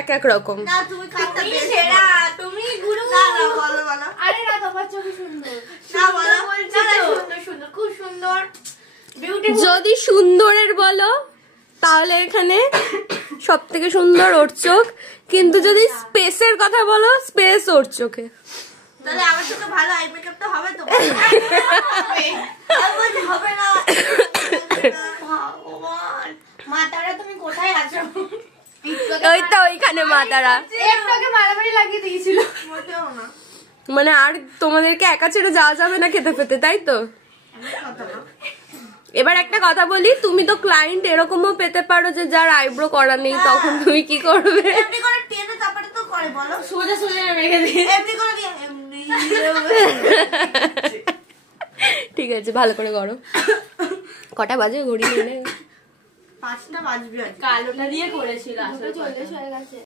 এক এক রকম। না তুমি কাটটা সেরা, তুমি গুরু। না না বলো বলো। আরে না তোমার চোখে সুন্দর। না বলো, সুন্দর সুন্দর খুব সুন্দর বিউটিফুল। যদি সুন্দরের বলো তাহলে এখানে সবথেকে সুন্দর ওর চোখ, কিন্তু যদি স্পেসের কথা বলো স্পেস ওর চোখে। তাহলে আমার চোখে ভালো আই মেকআপটা হবে তো? হবে না। ভগবান মাতারা তুমি কোথায় আছো? ওই তো ওইখানে মাতারা একটাকে মারামারি লাগিয়ে দিয়েছিল। মোটেও না। মানে আর তোমাদেরকে একা ছেড়ে যাওয়া যাবে না খেতে পেতে, তাই তো? এবার একটা কথা বলি, তুমি তো ক্লায়েন্ট এরকমও পেতে পারো যে যার আইব্রো করা নেই, তখন তুমি কি করবে? এমনি করে টেনে তারপরে তো করে বলো। সোজা সোজা রেখে দিই। এমনি করে দিয়ে এমনি। ঠিক আছে, ভালো করে করো। কটা বাজে ঘড়ি নিয়ে? 5টা বাজবে। কালোটা দিয়ে করেছিল আসলে। 40 হয়ে গেছে।